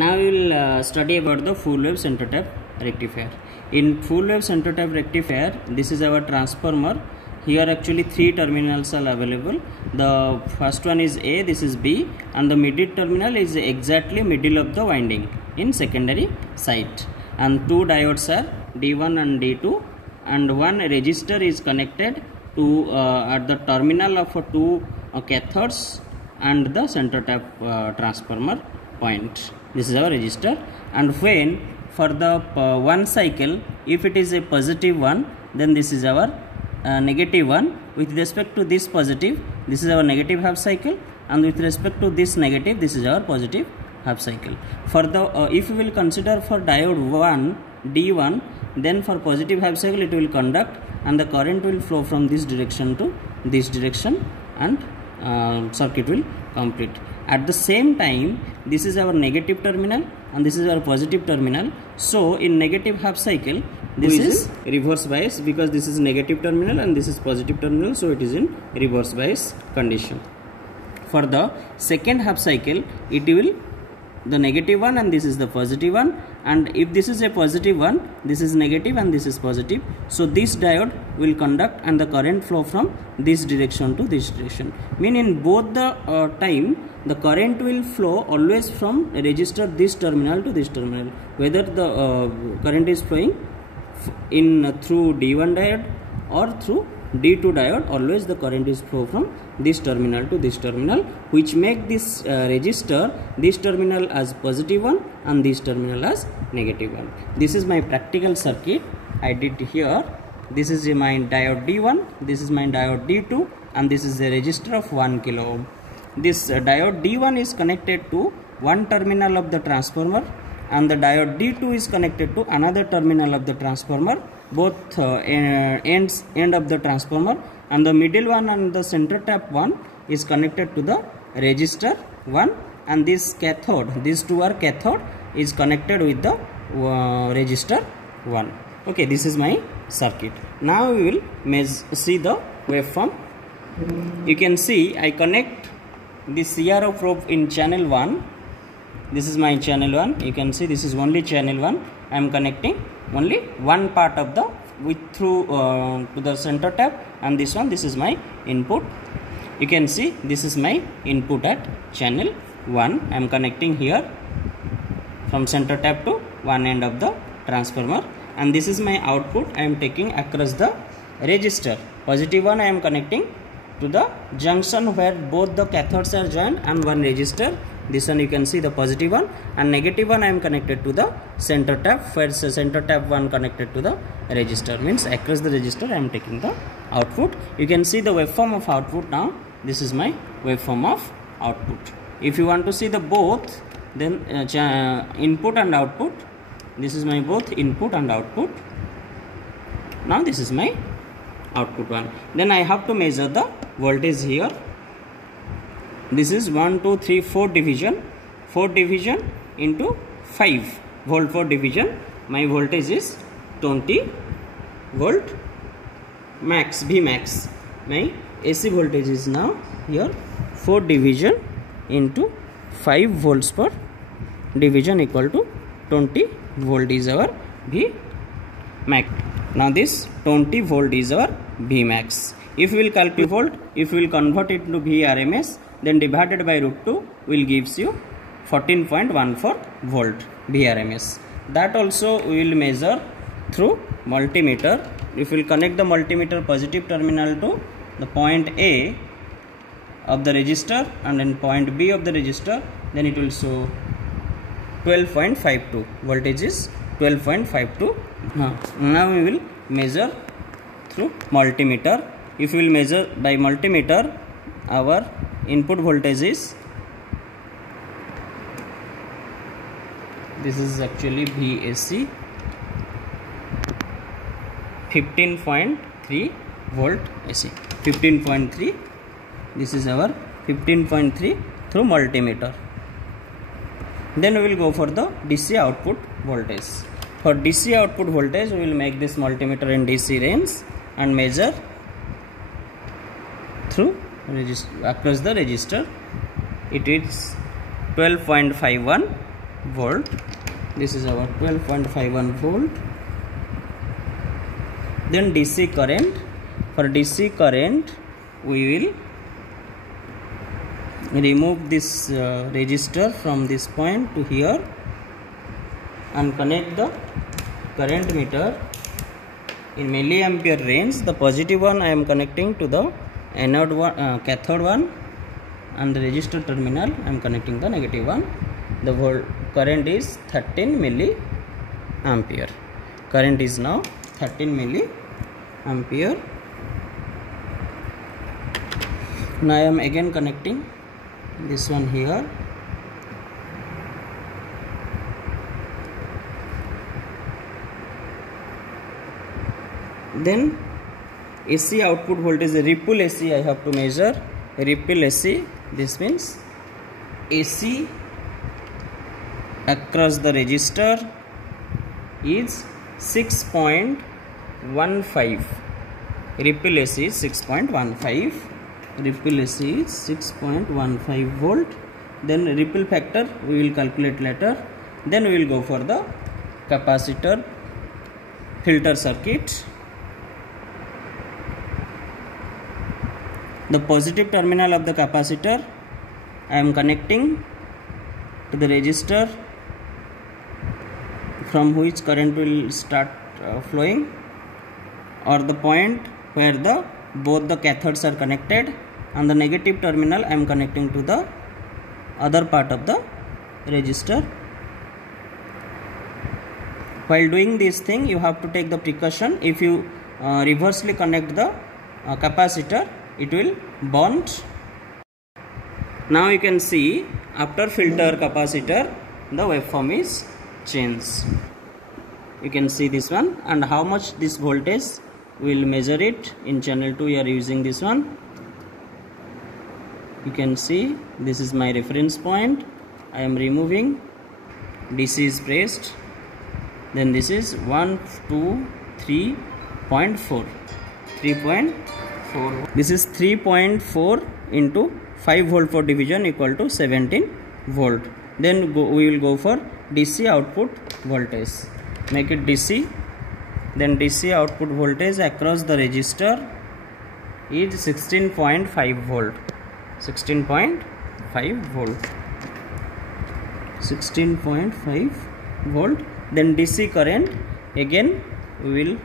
Now we will study about the full wave center tap rectifier. In full wave center tap rectifier, this is our transformer. Here actually three terminals are available. The first one is A, this is B, and the middle terminal is exactly middle of the winding in secondary side. And two diodes are D1 and D2, and one resistor is connected to at the terminal of two cathodes and the center tap transformer point. This is our resistor, and when for the one cycle, if it is a positive one, then this is our negative one. With respect to this positive, this is our negative half cycle, and with respect to this negative, this is our positive half cycle. For the if we will consider for diode 1 D1, then for positive half cycle it will conduct, and the current will flow from this direction to this direction, and circuit will complete. At the same time, this is our negative terminal and this is our positive terminal. So in negative half cycle, this is reverse bias, because this is negative terminal and this is positive terminal, so it is in reverse bias condition. For the second half cycle, it will the negative one and this is the positive one, and if this is a positive one, this is negative and this is positive, so this diode will conduct and the current flow from this direction to this direction. Mean in both the time, the current will flow always from resistor this terminal to this terminal, whether the current is flowing in through D1 diode or through D2 diode, always the current is flow from this terminal to this terminal, which make this resistor, this terminal as positive one and this terminal as negative one. This is my practical circuit I did here. This is my diode D1, this is my diode D2, and this is a resistor of 1 kilo ohm. This diode D1 is connected to one terminal of the transformer, and the diode D2 is connected to another terminal of the transformer, both end of the transformer, and the middle one and the center tap one is connected to the resistor 1, and this cathode, these two are cathode, is connected with the resistor 1. Okay, this is my circuit. Now we will see the waveform. You can see I connect this CRO probe in channel 1. This is my channel 1. You can see this is only channel 1. I am connecting only one part of the through to the center tap, and this one, this is my input. You can see this is my input at channel 1. I am connecting here from center tap to one end of the transformer, and this is my output. I am taking across the resistor. Positive one I am connecting to the junction where both the cathodes are joined and one resistor. This one you can see the positive one, and negative one I am connected to the center tap, where center tap one connected to the resistor, means across the resistor I am taking the output. You can see the waveform of output now. This is my waveform of output. If you want to see the both, then input and output, this is my both input and output. Now this is my output one. Then I have to measure the voltage here. This is 1, 2, 3, 4 division. 4 division into 5 volt for division. My voltage is 20 volt max, V max. My AC voltage is now here 4 division into 5 volts per division equal to 20 volt is our V max. Now this 20 volt is our V max. If we will calculate volt, if we will convert it to VRMS, then divided by √2 will gives you 14.14 volt VRMS. That also we will measure through multimeter. If we will connect the multimeter positive terminal to the point A of the resistor and then point B of the resistor, then it will show 12.52. Voltage is 12.52. Now we will measure through multimeter. If we will measure by multimeter, our input voltage is, this is actually VAC, 15.3 volt AC, 15.3. This is our 15.3 through multimeter. Then we will go for the DC output voltage. For DC output voltage, we will make this multimeter in DC range and measure through across the resistor. It is 12.51 volt. This is our 12.51 volt. Then DC current. For DC current, we will remove this resistor from this point to here and connect the current meter in milliampere range. The positive one I am connecting to the anode one, cathode one, and the resistor terminal I am connecting the negative one. The current is 13 milliampere. Current is now 13 milliampere. Now I am again connecting this one here. Then AC output voltage, ripple AC I have to measure. Ripple AC, this means AC across the resistor is 6.15. Ripple AC is 6.15. Ripple AC is 6.15 volt. Then ripple factor we will calculate later. Then we will go for the capacitor filter circuit. The positive terminal of the capacitor I am connecting to the resistor from which current will start flowing, or the point where both the cathodes are connected, and the negative terminal I am connecting to the other part of the resistor. While doing this thing, you have to take the precaution. If you reversely connect the capacitor, it will bond. Now you can see after filter capacitor, the waveform is changed. You can see this one, and how much this voltage we will measure it in channel 2. We are using this one. You can see this is my reference point. I am removing. DC is pressed. Then this is 1, 2, 3.4. 3.4. This is 3.4 into 5 volt for division equal to 17 volt. Then we will go for DC output voltage. Make it DC. Then DC output voltage across the resistor is 16.5 volt. 16.5 volt. 16.5 volt. Then DC current, again we will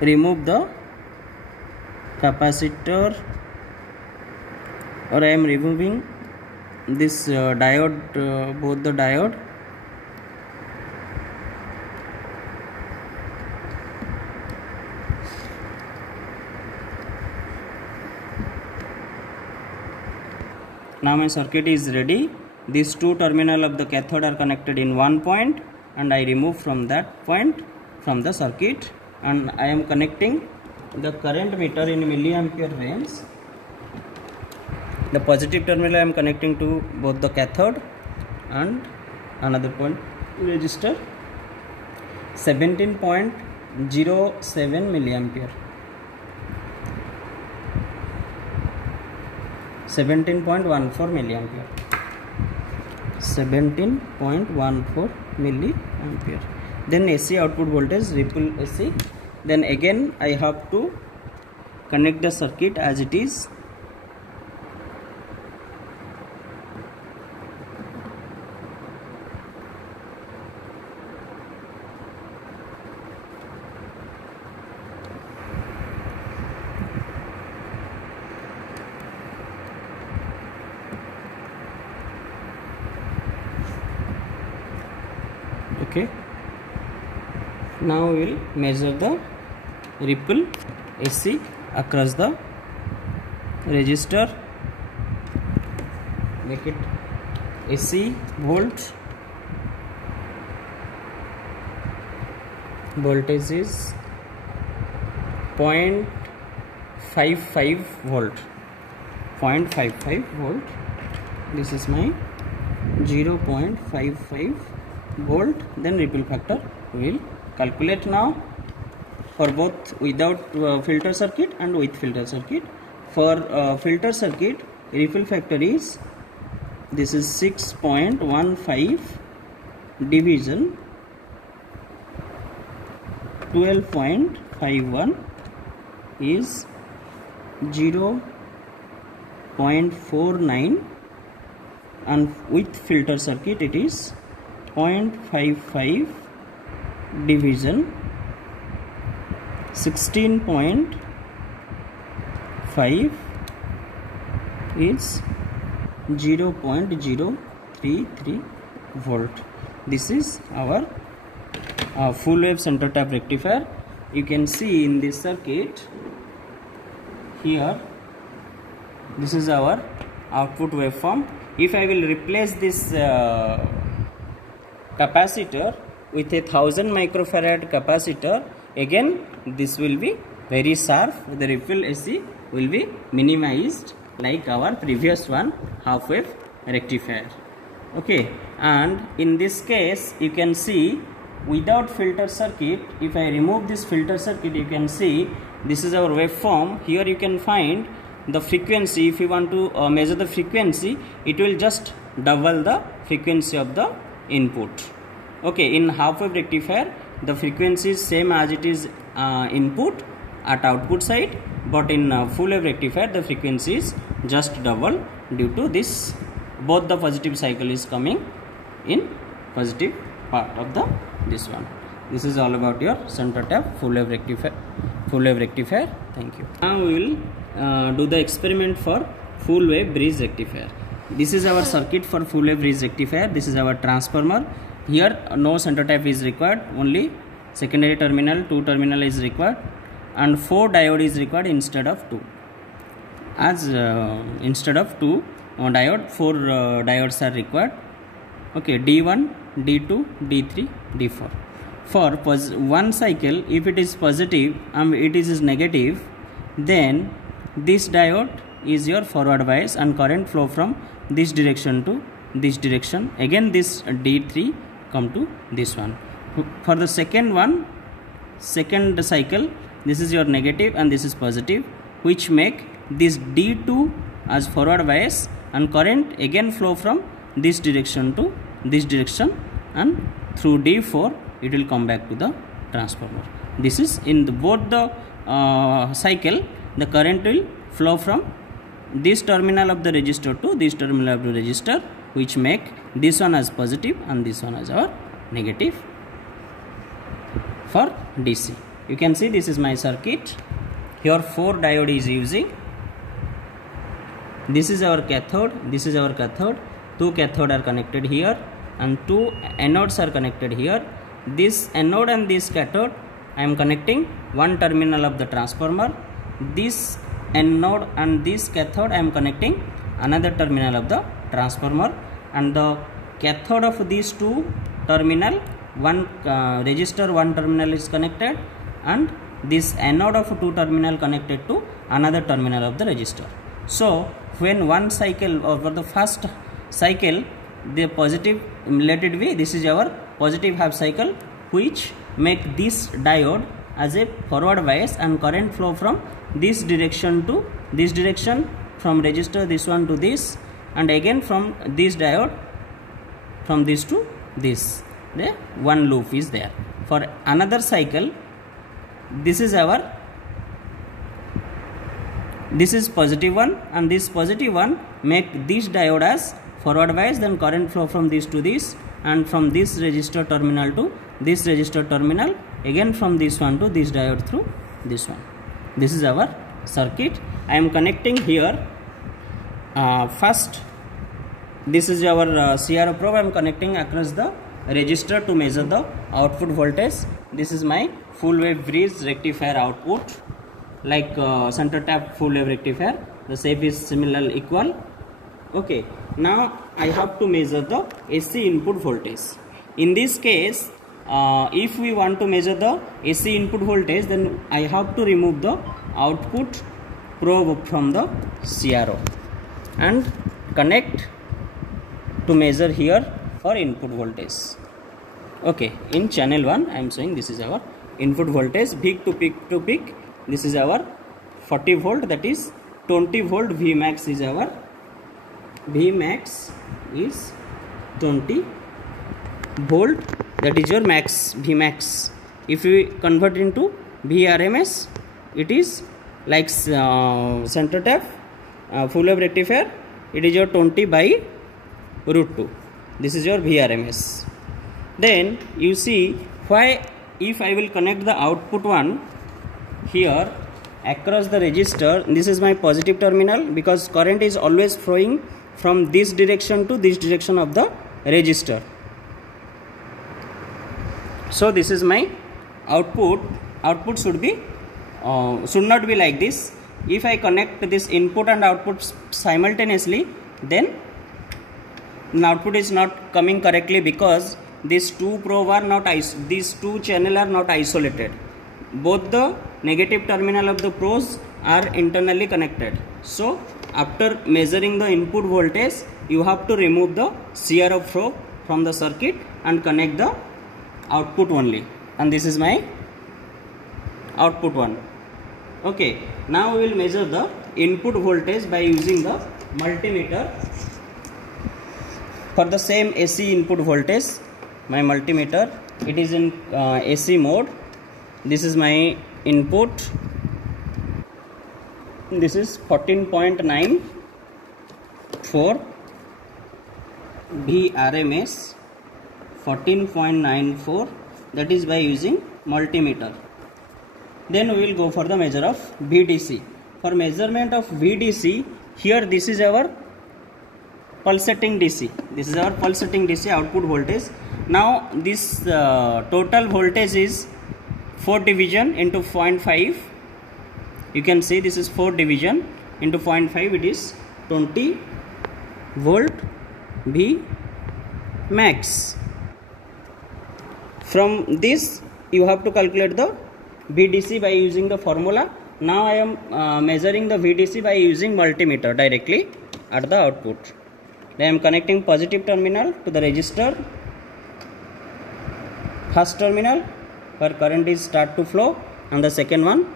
remove the capacitor, or I am removing this diode, both the diode. Now my circuit is ready. These two terminals of the cathode are connected in one point, and I remove from that point from the circuit, and I am connecting the current meter in milliampere range. The positive terminal I am connecting to both the cathode and another point resistor. 17.07 milliampere. 17.14 milliampere. 17.14 milliampere. Then AC output voltage, ripple AC. Then again I have to connect the circuit as it is. Okay. Now we will measure the ripple AC across the resistor. Make it AC volt. Voltage is 0.55 volt. 0.55 volt. This is my 0.55 volt. Then ripple factor we will calculate now for both without filter circuit and with filter circuit. For filter circuit, ripple factor is this is 6.15 division 12.51 is 0.49, and with filter circuit it is 0.55 division 16.5 is 0.033 volt. This is our full wave center tap rectifier. You can see in this circuit here, this is our output waveform. If I will replace this capacitor with a 1000 microfarad capacitor, again this will be very sharp. The ripple AC will be minimized like our previous one, half wave rectifier. Okay, and in this case you can see without filter circuit, if I remove this filter circuit, you can see this is our waveform. Here you can find the frequency. If you want to measure the frequency, it will just double the frequency of the input. Okay, in half wave rectifier the frequency is same as it is input at output side, but in full wave rectifier the frequency is just double due to this, both the positive cycle is coming in positive part of the this one. This is all about your center tap full wave rectifier. Thank you. Now we will do the experiment for full wave bridge rectifier. This is our circuit for full wave bridge rectifier. This is our transformer. Here no center tap is required, only secondary terminal, 2 terminal is required, and 4 diode is required instead of 2. As instead of 2 diode, 4 diodes are required. Okay, D1, D2, D3, D4. For one cycle, if it is positive and it is negative, then this diode is your forward bias and current flow from this direction to this direction. Again this D3 come to this one. For the second cycle, this is your negative and this is positive, which make this D2 as forward bias and current again flow from this direction to this direction, and through D4 it will come back to the transformer. This is in the both the cycle, the current will flow from this terminal of the resistor to this terminal of the resistor, which make this one as positive and this one as our negative for DC. You can see this is my circuit. Here 4 diode is using. This is our cathode, this is our cathode. 2 cathode are connected here and 2 anodes are connected here. This anode and this cathode I am connecting one terminal of the transformer. This anode and this cathode I am connecting another terminal of the transformer, and the cathode of these 2 terminal, one resistor one terminal is connected, and this anode of 2 terminal connected to another terminal of the resistor. So when one cycle, or for the first cycle, the positive, let it be, this is our positive half cycle, which make this diode as a forward bias and current flow from this direction to this direction, from resistor this one to this, and again from this diode from this to this. The one loop is there. For another cycle, this is our, this is positive one and this positive one make this diode as forward bias, then current flow from this to this, and from this resistor terminal to this resistor terminal, again from this one to this diode through this one. This is our circuit. I am connecting here first, this is our CRO probe. I am connecting across the resistor to measure the output voltage. This is my full wave bridge rectifier output, like center tap full wave rectifier. The shape is similar, equal. Okay, now I have to measure the AC input voltage. In this case, if we want to measure the AC input voltage, then I have to remove the output probe from the CRO and connect to measure here for input voltage. Okay, in channel 1 I am saying this is our input voltage, peak to peak to peak. This is our 40 volt, that is 20 volt Vmax is our Vmax is 20 volt, that is your max, Vmax. If we convert into Vrms, it is like center tap full wave rectifier, it is your 20 by root 2. This is your Vrms. Then you see why, if I will connect the output one here across the resistor, this is my positive terminal, because current is always flowing from this direction to this direction of the resistor. So this is my output. Output should not be like this. If I connect this input and output simultaneously, then the output is not coming correctly, because these two probe are not these two channel are not isolated. Both the negative terminal of the probes are internally connected. So after measuring the input voltage, you have to remove the CRO probe from the circuit and connect the output only. And this is my output one. Okay, now we will measure the input voltage by using the multimeter. For the same AC input voltage, my multimeter, it is in AC mode. This is my input. This is 14.94 Vrms, 14.94, that is by using multimeter. Then we will go for the measure of VDC. For measurement of VDC, here this is our pulsating DC. This is our pulsating DC output voltage. Now this total voltage is 4 division into 0.5. You can see this is 4 division into 0.5. It is 20 volt V max. From this you have to calculate the VDC by using the formula. Now I am measuring the VDC by using multimeter directly at the output. Then I am connecting positive terminal to the resistor, first terminal where current is start to flow, and the second one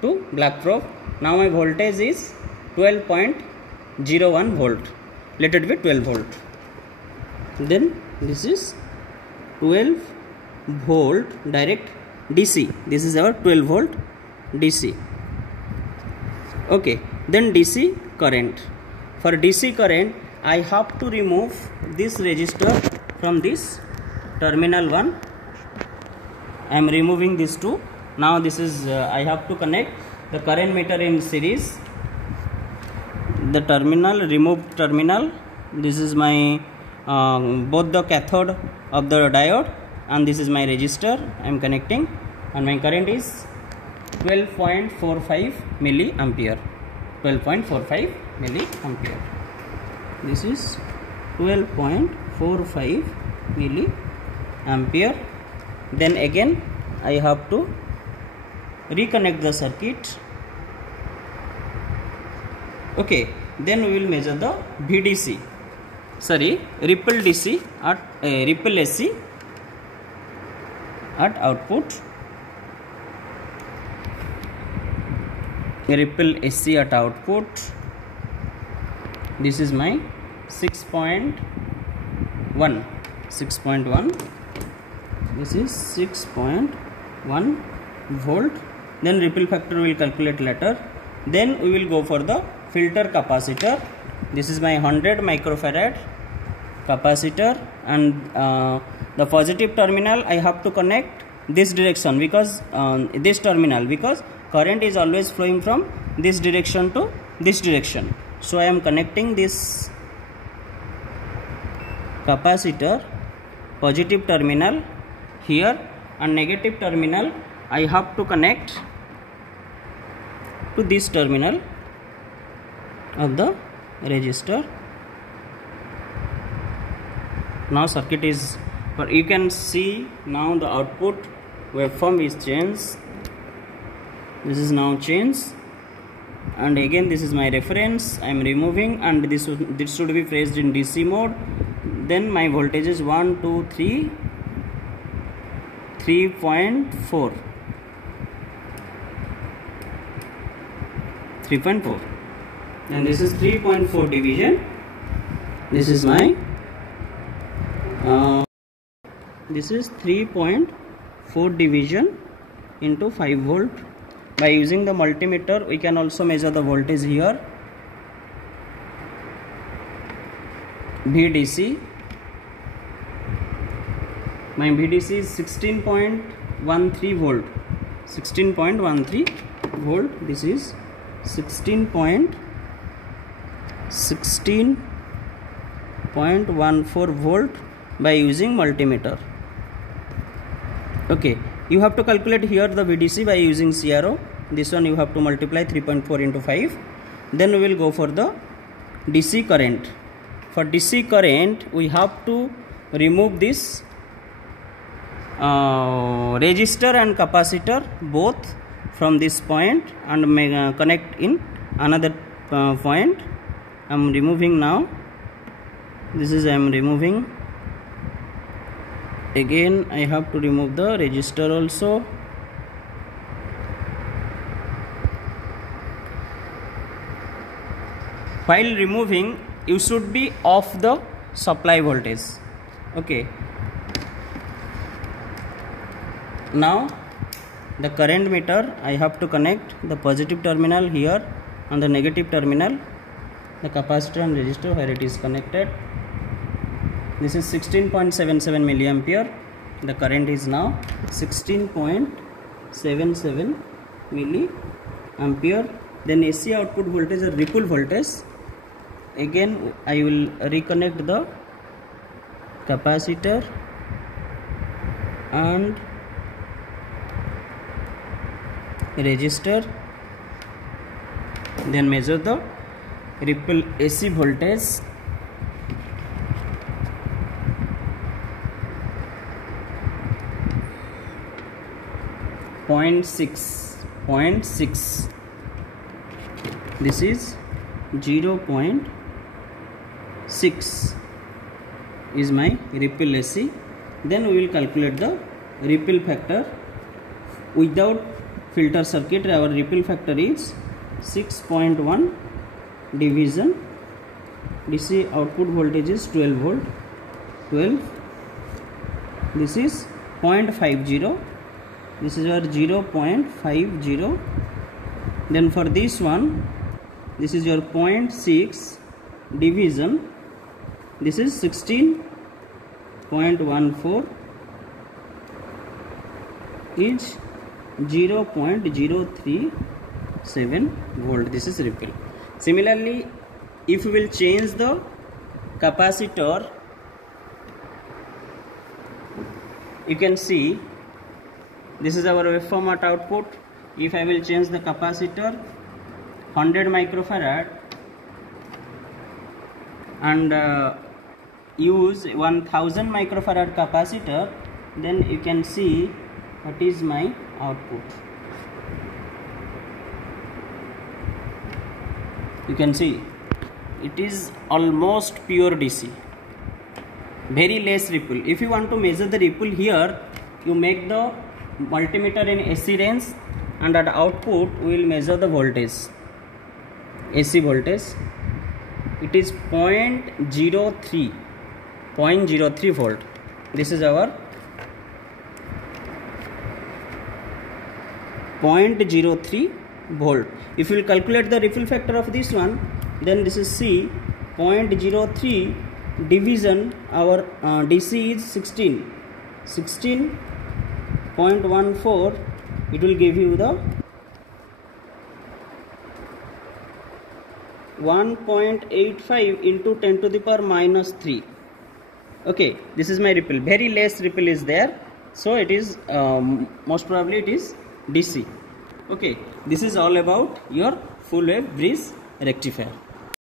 to black probe. Now my voltage is 12.01 volt. Let it be 12 volt. Then this is 12 volt direct DC. This is our 12 volt DC. Okay, then DC current. For DC current, I have to remove this resistor from this terminal 1. I am removing this two. Now this is I have to connect the current meter in series. The terminal, removed terminal. This is my both the cathode of the diode, and this is my resistor. I am connecting, and my current is 12.45 milliampere. 12.45 milliampere. This is 12.45 milliampere. Then again I have to reconnect the circuit. Okay, then we will measure the VDC, ripple DC at ripple AC at output. Ripple AC at output. This is my 6.1. This is 6.1 volt. Then ripple factor we will calculate later. Then we will go for the filter capacitor. This is my 100 microfarad capacitor, and the positive terminal I have to connect this direction, because this terminal, because current is always flowing from this direction to this direction. So I am connecting this capacitor positive terminal here, and negative terminal I have to connect to this terminal of the resistor. Now circuit is, but you can see now the output waveform is changed. This is now changed, and again this is my reference. I am removing, and this should be placed in DC mode. Then my voltage is 1, 2, 3, 3.4, 3.4, and this is 3.4 division. This is my This is 3.4 division into 5 volt. By using the multimeter we can also measure the voltage here. VDC, my VDC is 16.13 volt. 16.13 volt. This is 16.14 volt by using multimeter. Okay, you have to calculate here the VDC by using CRO. This one you have to multiply 3.4 into 5. Then we will go for the DC current. For DC current we have to remove this resistor and capacitor both from this point and connect in another point. I am removing now. This is I am removing. Again I have to remove the resistor also. While removing, you should be off the supply voltage. Okay. Now the current meter, I have to connect the positive terminal here and the negative terminal, the capacitor and resistor where it is connected. This is 16.77 milliampere. The current is now 16.77 milliampere. Then AC output voltage or ripple voltage. Again I will reconnect the capacitor and resistor, then measure the ripple AC voltage. .6. This is 0.6 is my ripple AC. Then we will calculate the ripple factor. Without filter circuit, our ripple factor is 6.1 division. DC output voltage is 12 volt. 12. This is 0.50. This is your 0.50. Then for this one, this is your 0.6 division. This is 16.14 is 0.037 volt. This is ripple. Similarly, if we will change the capacitor, you can see this is our waveform at output. If I will change the capacitor 100 microfarad and use 1000 microfarad capacitor, then you can see what is my output. You can see it is almost pure DC, very less ripple. If you want to measure the ripple here, you make the multimeter in AC range and at output we will measure the voltage, AC voltage. It is 0.03 volt. This is our 0.03 volt. If you will calculate the ripple factor of this one, then this is C 0.03 division our DC is 16.14. It will give you the 1.85 into 10 to the power minus 3. Okay, this is my ripple. Very less ripple is there, so it is most probably it is DC. Okay, this is all about your full wave bridge rectifier.